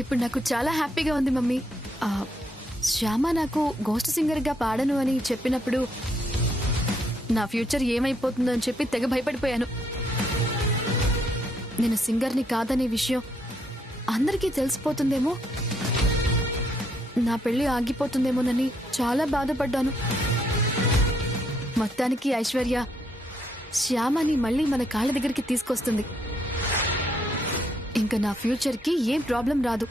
ఇప్పుడు నాకు చాలా హ్యాపీగా ఉంది మమ్మీ. శ్యామ నాకు గోస్ట్ సింగర్గా పాడను అని చెప్పినప్పుడు నా ఫ్యూచర్ ఏమైపోతుందో అని చెప్పి తెగ భయపడిపోయాను. నేను సింగర్ని కాదనే విషయం అందరికీ తెలిసిపోతుందేమో, నా పెళ్లి ఆగిపోతుందేమోనని చాలా బాధపడ్డాను. మొత్తానికి ఐశ్వర్య శ్యామని మళ్ళీ మన కాళ్ళ దగ్గరికి తీసుకొస్తుంది. ఇంకా నా ఫ్యూచర్కి ఏం ప్రాబ్లం రాదు.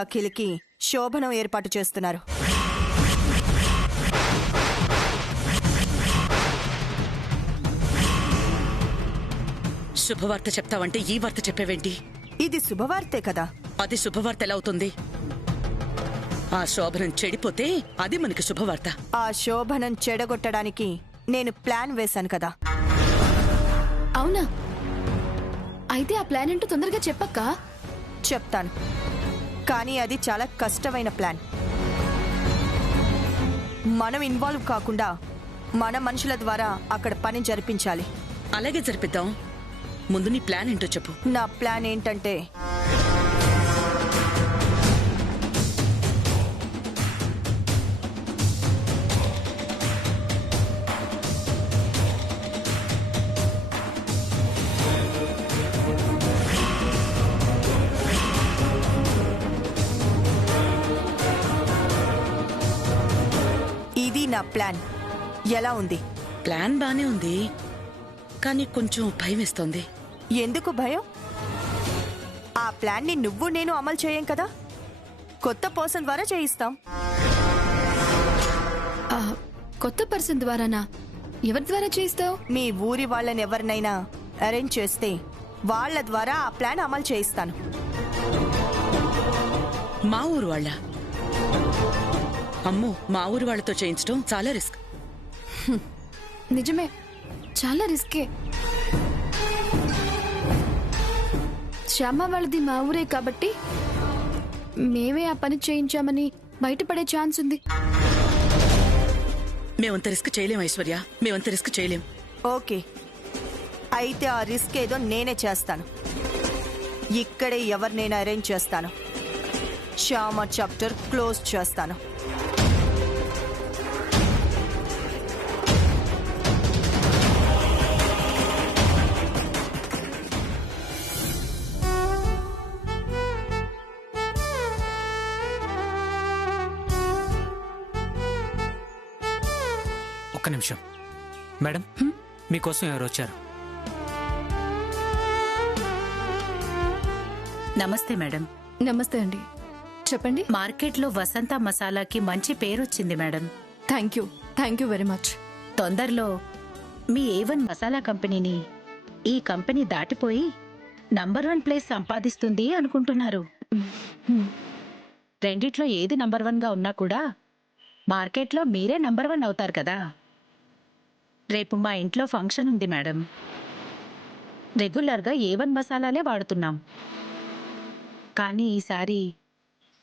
అఖిల్కి శోభనం ఏర్పాటు చేస్తున్నారు. శుభవార్త చెప్తావంటే ఈ వార్త చెప్పేవేంటి? ఇది శుభవార్తే కదా. అది శుభవార్త ఎలా అవుతుంది? ఆ శోభనం చెడిపోతే అది మనకి శుభవార్త. ఆ శోభనం చెడగొట్టడానికి నేను ప్లాన్ వేశాను కదా. అవునా? అయితే ఆ ప్లాన్ ఏంటో తొందరగా చెప్పక్క. చెప్తాను, కానీ అది చాలా కష్టమైన ప్లాన్. మనం ఇన్వాల్వ్ కాకుండా మన మనుషుల ద్వారా అక్కడ పని జరిపించాలి. అలాగే జరిపిద్దాం. ముందు నీ ప్లాన్ ఏంటో చెప్పు. నా ప్లాన్ ఏంటంటే, ఇది నా ప్లాన్. ఎలా ఉంది? ప్లాన్ బానే ఉంది, కానీ కొంచెం భయం వేస్తోంది. ఎందుకు భయం? ఆ ప్లాన్ ని నువ్వు నేను అమలు చేయం కదా, కొత్త పర్సన్ ద్వారా చేయిస్తాం. కొత్త పర్సన్ ద్వారానా? ఎవరి ద్వారా చేయిస్తావు? మీ ఊరి వాళ్ళని ఎవరినైనా అరేంజ్ చేస్తే వాళ్ళ ద్వారా ఆ ప్లాన్ అమలు చేయిస్తాను. మా ఊరు వాళ్ళ? అమ్మో, మా ఊరు వాళ్ళతో చేయించడం చాలా రిస్క్. నిజమే, చాలా రిస్కే. శ్యామ వాళ్ళది మా ఊరే కాబట్టి మేమే ఆ పని చేయించామని బయటపడే ఛాన్స్ ఉంది. మేమంత రిస్క్ చేయలేం ఐశ్వర్య, మేమంత రిస్క్ చేయలేం. ఓకే, అయితే ఆ రిస్క్ ఏదో నేనే చేస్తాను. ఇక్కడే ఎవరినైనా అరేంజ్ చేస్తాను. శ్యామ చాప్టర్ క్లోజ్ చేస్తాను. ఒక్క నిమిషం మేడం, మీకోసం ఎవరు వచ్చారు? నమస్తే మేడం. నమస్తే అండి, చెప్పండి. మార్కెట్లో వసంత మసాలాకి మంచి పేరొచ్చింది madam. Thank you very much. తొందరలో మీ A1 మసాలా కంపెనీని ఈ కంపెనీ దాటిపోయి నంబర్ 1 ప్లేస్ సంపాదిస్తుంది అనుకుంటున్నారు. రెండిట్లో ఏది నంబర్ 1గా ఉన్నా కూడా మార్కెట్లో మీరే నంబర్ 1 అవుతారు కదా. రేపు మా ఇంట్లో ఫంక్షన్ ఉంది మేడం. రెగ్యులర్గా A1 మసాలాలే వాడుతున్నాం, కానీ ఈసారి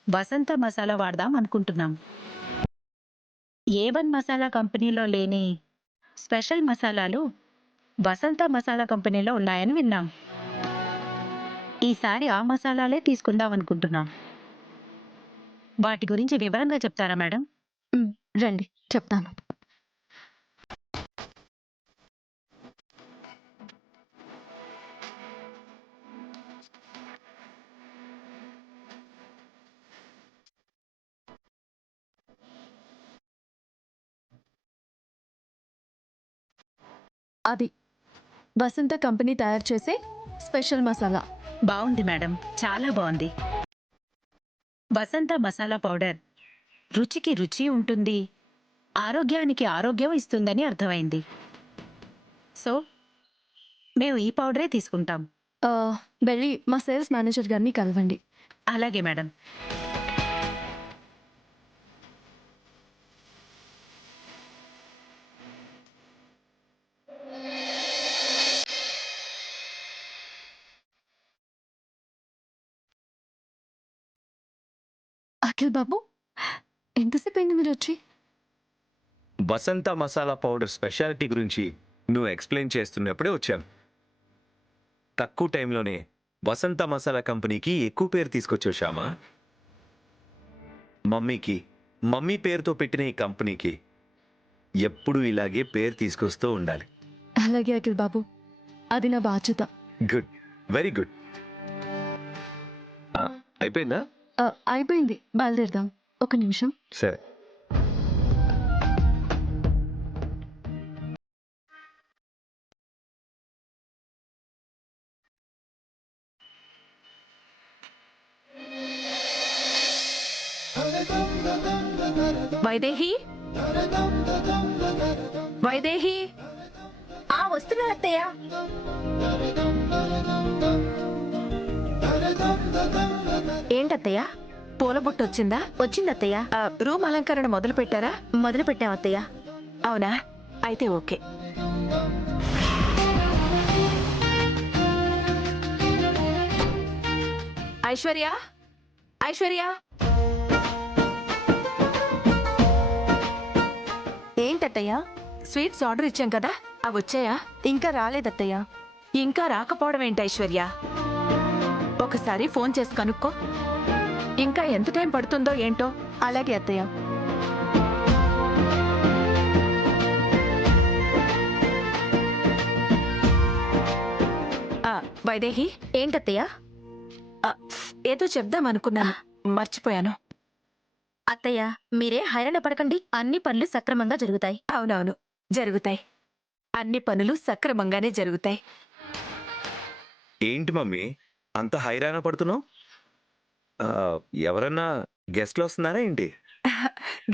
వసంత మసాలా వాడదాం అనుకుంటున్నాం. A1 మసాలా కంపెనీలో లేని స్పెషల్ మసాలాలు వసంత మసాలా కంపెనీలో ఉన్నాయని విన్నాం. ఈసారి ఆ మసాలాలే తీసుకుందాం అనుకుంటున్నాం. వాటి గురించి వివరంగా చెప్తారా మేడం? రండి, చెప్తాను. అది వసంత కంపెనీ తయారు చేసే స్పెషల్ మసాలా. బాగుంది మేడం, చాలా బాగుంది. వసంత మసాలా పౌడర్ రుచికి రుచి ఉంటుంది, ఆరోగ్యానికి ఆరోగ్యం ఇస్తుందని అర్థమైంది. సో మేము ఈ పౌడరే తీసుకుంటాం. వెళ్ళి మా సేల్స్ మేనేజర్ గారిని కలవండి. అలాగే మేడం. అఖిల్ బాబు, ఎంతసేపు అయింది మీరు వచ్చి? వసంత మసాలా పౌడర్ స్పెషాలిటీ గురించి నువ్వు ఎక్స్ప్లెయిన్ చేస్తున్నప్పుడే వచ్చాను. తక్కువ టైంలోనే వసంత మసాలా కంపెనీకి ఎక్కువ పేరు తీసుకొచ్చావు శ్యామా. మమ్మీ పేరుతో పెట్టిన ఈ కంపెనీకి ఎప్పుడు ఇలాగే పేరు తీసుకొస్తూ ఉండాలి. అలాగే అఖిల్ బాబు, అది నా బాధ్యత. Good, very good. అయిపోయిందా? అయిపోయింది, బయలుదేరదాం. ఒక నిమిషం. సరే. వైదేహి, వైదేహి, వస్తున్నా అత్తయ్య. ఏంటత్తయ్య? పూల బుట్ట వచ్చిందా? వచ్చిందత్తయ్య. రూమ్ అలంకరణ మొదలు పెట్టారా? మొదలు పెట్టాం అత్తయ్య. అవునా, అయితే ఓకే. ఐశ్వర్య, ఐశ్వర్య, ఏంటత్తయ్య? స్వీట్స్ ఆర్డర్ ఇచ్చాం కదా, అవి వచ్చాయా? ఇంకా రాలేదత్తయ్య. ఇంకా రాకపోవడం ఏంటి ఐశ్వర్య? ఒకసారి ఫోన్ చేసి కనుక్కో. ఇంకా ఎంత టైం పడుతుందో ఏంటో. అలాగే అత్తయ్య. వైదేహి, ఏంటత్తయ్య? ఏదో చెప్దాం అనుకున్నాను, మర్చిపోయాను. అత్తయ్య, మీరే హైరాణ పడకండి. అన్ని పనులు సక్రమంగా జరుగుతాయి. అవునవును, జరుగుతాయి. అన్ని పనులు సక్రమంగానే జరుగుతాయి. ఏంటి మమ్మీ అంత హైరాణ పడుతున్నావు? ఎవరన్నా గెస్ట్లు వస్తున్నారా ఏంటి?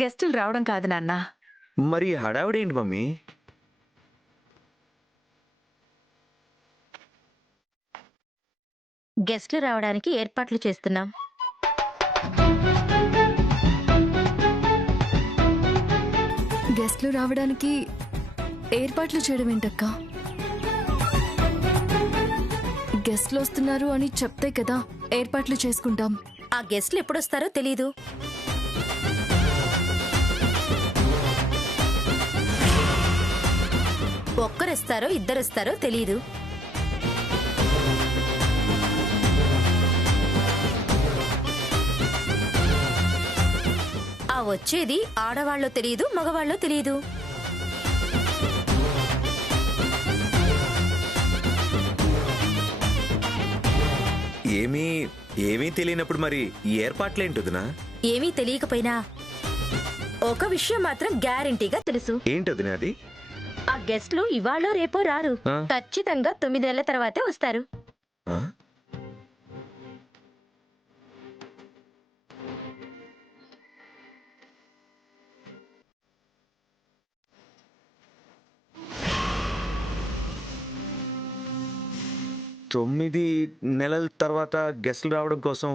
గెస్టులు రావడం కాదు నాన్న. మరి హడావిడేంటి మమ్మీ? గెస్ట్లు రావడానికి ఏర్పాట్లు చేస్తున్నాం. గెస్ట్లు రావడానికి ఏర్పాట్లు చేయడం ఏంటక్క? గెస్ట్లు వస్తున్నారు అని చెప్తే కదా ఏర్పాట్లు చేసుకుంటాం. ఆ గెస్ట్లు ఎప్పుడొస్తారో తెలీదు. ఒక్కరిస్తారో ఇద్దరిస్తారో తెలీదు. ఆ వచ్చేది ఆడవాళ్ళో తెలీదు, మగవాళ్ళో తెలీదు. ఏమీ తెలియనప్పుడు మరి ఈ ఏర్పాట్లేంటొదినా? ఏమీ తెలియకపోయినా ఒక విషయం మాత్రం గ్యారంటీగా తెలుసు. ఏంటొదినా అది? ఆ గెస్ట్లు ఇవాళ రేపో రారు. ఆ? ఖచ్చితంగా 9 నెలల తర్వాతే వస్తారు. ఆ? తొమ్మిది నెలల తర్వాత గెస్ట్లు రావడం కోసం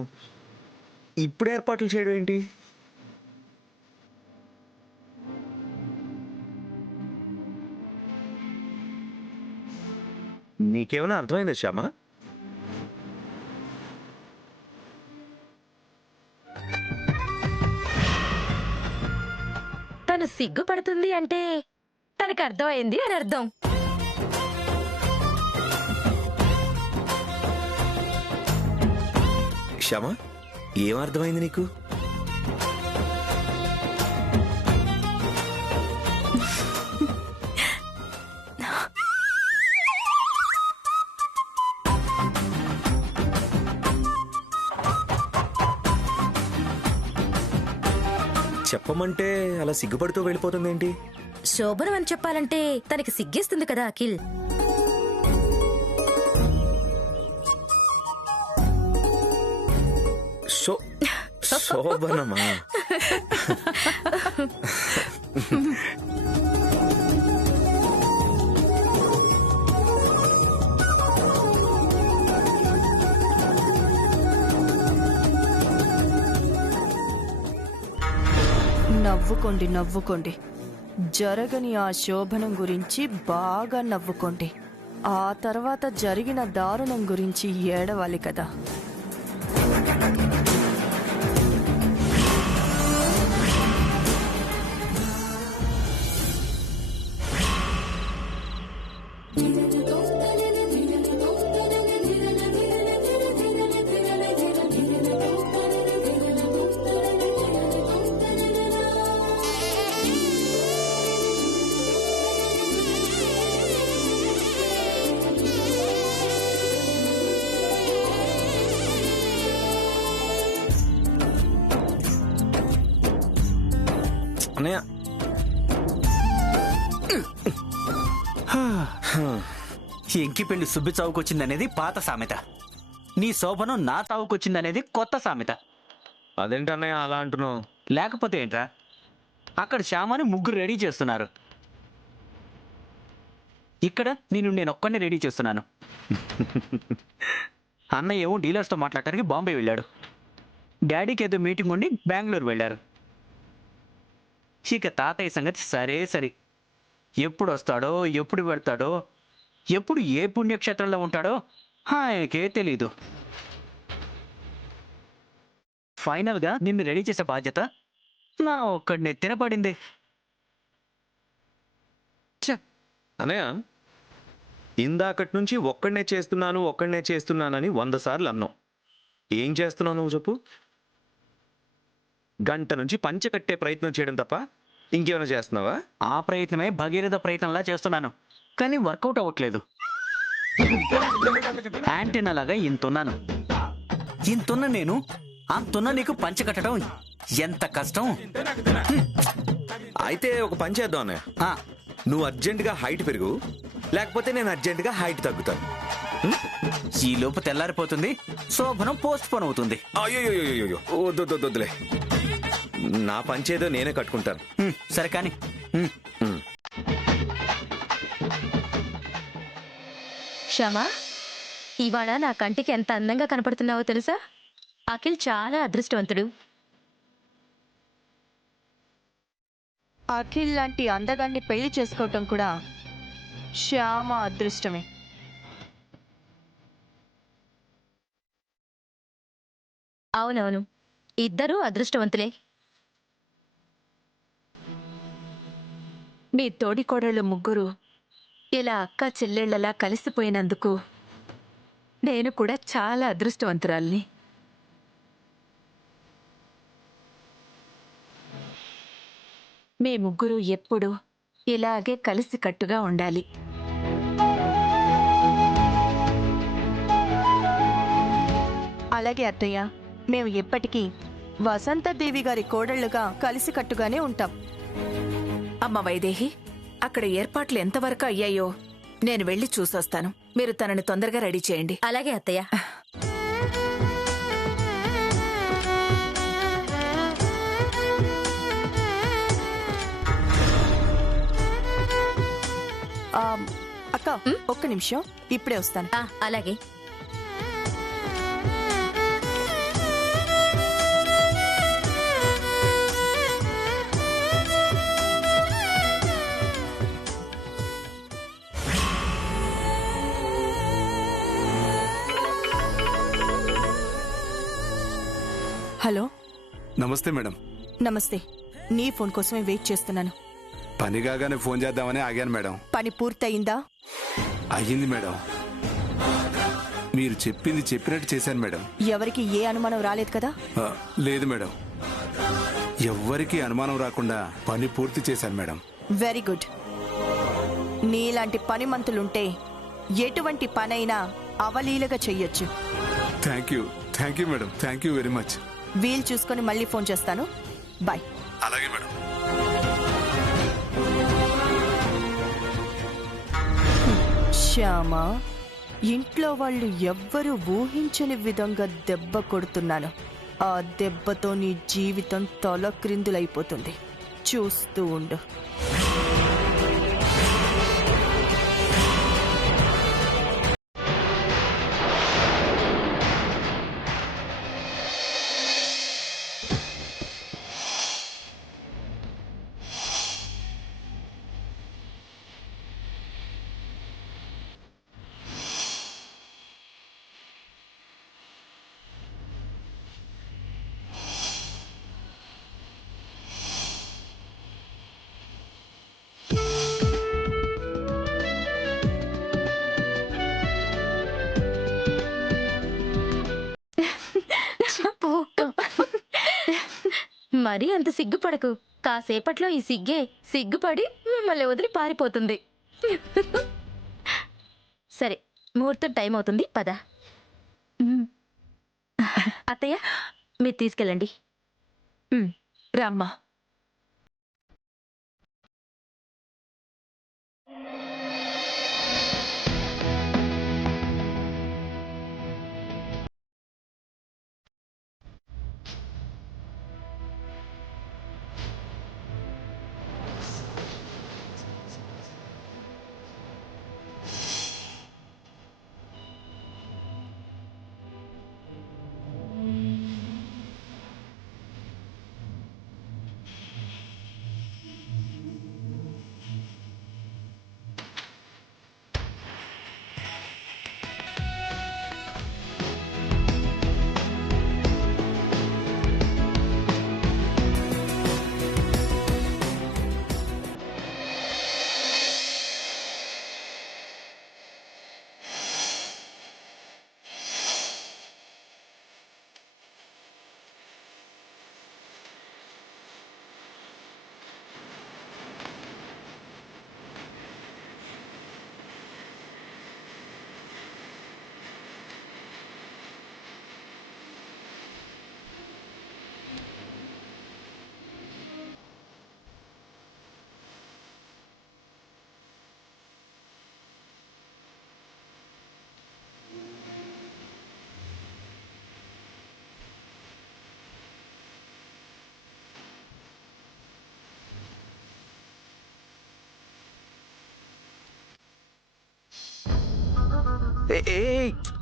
ఇప్పుడు ఏర్పాట్లు చేయడం ఏంటి? నీకేమైనా అర్థమైందా శ్యామా? తను సిగ్గుపడుతుంది అంటే తనకు అర్థమైంది అని అర్థం. శ్యామా, ఏం అర్థమైంది నీకు? చెప్పమంటే అలా సిగ్గుపడుతూ వెళ్ళిపోతుంది ఏంటి? శోభనం అని చెప్పాలంటే తనకి సిగ్గేస్తుంది కదా అఖిల్. శోభనమా? నవ్వుకోండి నవ్వుకోండి, జరగని ఆ శోభనం గురించి బాగా నవ్వుకోండి. ఆ తర్వాత జరిగిన దారుణం గురించి ఏడవాలి కదా. అన్నయ్య, ఎంకి పెళ్లి సుబ్బి చావుకొచ్చిందనేది పాత సామెత, నీ శోభనం నా చావుకొచ్చిందనేది కొత్త సామెత. అదేంటన్నయ్య అలా అంటున్నావు? లేకపోతే ఏంట్రా, అక్కడ శ్యామని ముగ్గురు రెడీ చేస్తున్నారు, ఇక్కడ నేను ఒక్కనే రెడీ చేస్తున్నాను. అన్నయ్య ఏమో డీలర్స్తో మాట్లాడటానికి బాంబే వెళ్ళాడు, డాడీకి ఏదో మీటింగ్ ఉండి బెంగళూరు వెళ్ళారు. ఇక తాతయ్య సంగతి సరే సరి, ఎప్పుడు వస్తాడో ఎప్పుడు వెళ్తాడో ఎప్పుడు ఏ పుణ్యక్షేత్రంలో ఉంటాడో ఆయనకే తెలీదు. ఫైనల్గా నిన్ను రెడీ చేసే బాధ్యత నా ఒక్కడిని తినపడింది. అన్నయ్య, ఇందాకటి నుంచి ఒక్కడనే చేస్తున్నానని 100 సార్లు అన్నావు. ఏం చేస్తున్నావు నువ్వు చెప్పు? గంట నుంచి పంచె కట్టే ప్రయత్నం చేయడం తప్ప ఇంకేమైనా చేస్తున్నావా? ఆ ప్రయత్నమే భగీరథ ప్రయత్నంలా చేస్తున్నాను, కానీ వర్కౌట్ అవ్వట్లేదు. యాంటీనా లాగా ఇంతున్నాను, ఇంతున్న నేను అంతున్న నీకు పంచె కట్టడం ఎంత కష్టం. అయితే ఒక పని చేద్దాం అన్నయ్య, ఆ, నువ్వు అర్జెంటుగా హైట్ పెరుగు, లేకపోతే నేను అర్జెంటుగా హైట్ తగ్గుతాను. ఈ లోపు తెల్లారిపోతుంది, శోభనం పోస్ట్ పోన్ అవుతుంది. అయ్యో వద్దులే, నా పంచేదో నేనే కట్టుకుంటాను. సరే కానీ క్షమా, ఇవాళ నా కంటికి ఎంత అందంగా కనపడుతున్నావో తెలుసా? అఖిల్ చాలా అదృష్టవంతుడు. అఖిల్ లాంటి అందగాన్ని పెళ్లి చేసుకోవటం కూడా శ్యామ అదృష్టమే. అవునవును, ఇద్దరూ అదృష్టవంతులే. మీ తోడికోడళ్ళు ముగ్గురు ఇలా అక్క చెల్లెళ్లలా కలిసిపోయినందుకు నేను కూడా చాలా అదృష్టవంతురాల్ని. మీ ముగ్గురు ఎప్పుడూ ఇలాగే కలిసికట్టుగా ఉండాలి. అలాగే అత్తయ్య, మేము ఎప్పటికీ వసంతదేవి గారి కోడళ్లుగా కలిసికట్టుగానే ఉంటాం. అమ్మ వైదేహి, అక్కడ ఏర్పాట్లు ఎంతవరకు అయ్యాయో నేను వెళ్ళి చూసొస్తాను. మీరు తనని తొందరగా రెడీ చేయండి. అలాగే అత్తయ్య. అక్క, ఒక్క నిమిషం, ఇప్పుడే వస్తాను. అలాగే. హలో. నమస్తే మేడం. నమస్తే. నీ ఫోన్ కోసమే వెయిట్ చేస్తున్నాను. పని కాగానే ఫోన్ చేద్దామని ఆగాను మేడం. పని పూర్తయిందా? అయ్యింది మేడం. మీరు చెప్పింది చెప్పినట్టు చేశాను మేడం. ఎవరికి ఏ అనుమానం రాలేదు కదా? లేదు మేడం, ఎవ్వరికీ అనుమానం రాకుండా పని పూర్తి చేశాను మేడం. Very good. నీలాంటి పనిమంతులుంటే ఎటువంటి పనైనా అవలీలగా చెయ్యొచ్చు. Thank you madam, thank you very much. వీలు చూసుకొని మళ్ళీ ఫోన్ చేస్తాను. బాయ్. అలాగే మేడం. శ్యామ, ఇంట్లో వాళ్ళు ఎవ్వరూ ఊహించని విధంగా దెబ్బ కొడుతున్నాను. ఆ దెబ్బతో నీ జీవితం తలక్రిందులైపోతుంది. చూస్తూ ఉండు. మరీ అంత సిగ్గుపడకు. కాసేపట్లో ఈ సిగ్గే సిగ్గుపడి మిమ్మల్ని వదిలి పారిపోతుంది. సరే, ముహూర్తం టైం అవుతుంది, పద. అత్తయ్య, మీరు తీసుకెళ్ళండి. రామ్మా.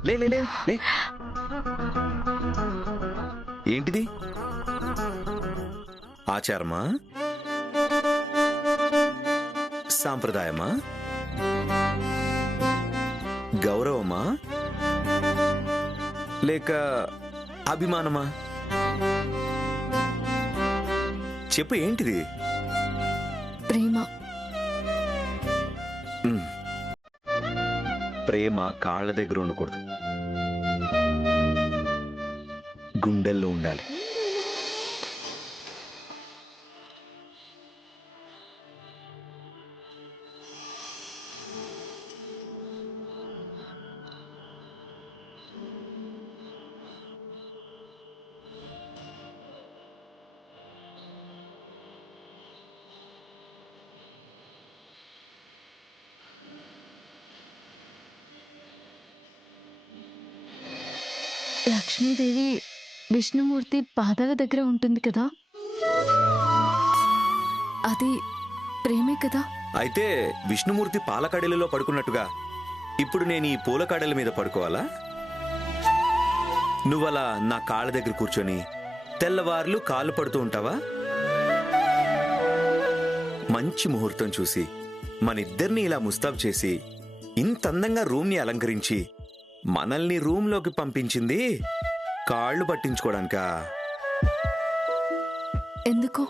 లే లే లే లే. ఏంటిది? ఆచారమా? సాంప్రదాయమా? గౌరవమా? లేక అభిమానమా? చెప్పు, ఏంటిది? ప్రేమ. ప్రేమ కాళ్ళ దగ్గర ఉండకూడదు, గుండెల్లో ఉండాలి. లక్ష్మీదేవి విష్ణుమూర్తి పాదాల దగ్గర ఉంటుంది కదా, అది ప్రేమే కదా? అయితే విష్ణుమూర్తి పాలకడలిలో పడుకున్నట్టుగా ఇప్పుడు నేను ఈ పూల కడల మీద పడుకోవాలా? నువ్వలా నా కాళ్ళ దగ్గర కూర్చొని తెల్లవార్లు కాళ్ళు పడుతూ ఉంటావా? మంచి ముహూర్తం చూసి మనిద్దరిని ఇలా ముస్తాబ్ చేసి ఇంత అందంగా రూమ్ని అలంకరించి మనల్ని రూమ్లోకి పంపించింది కాళ్ళు పట్టించుకోవడానికా? ఎందుకు?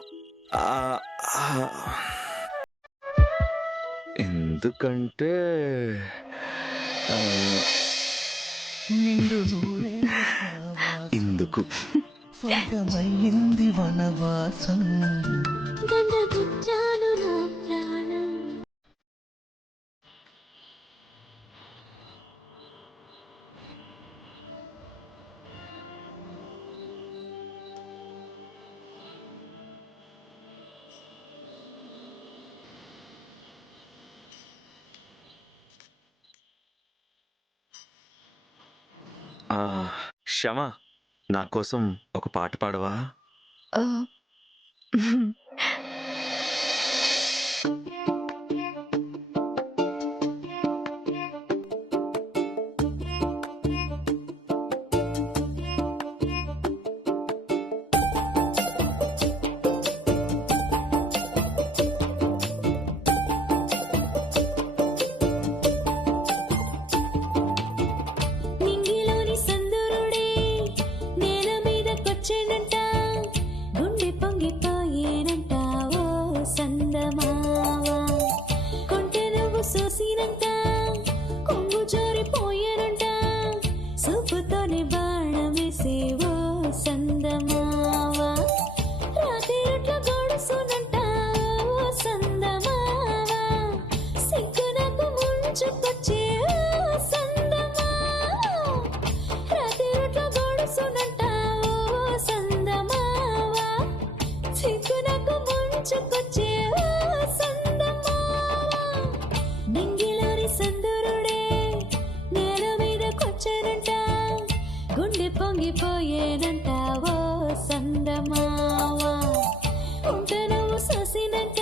ఎందుకంటే ఇందుకు వనవాసం. క్షమ, నా కోసం ఒక పాట పాడవా? పొంగి పొంగిపోయేనంటావో సందమావా ఉంటే నువ్వు ససినంటే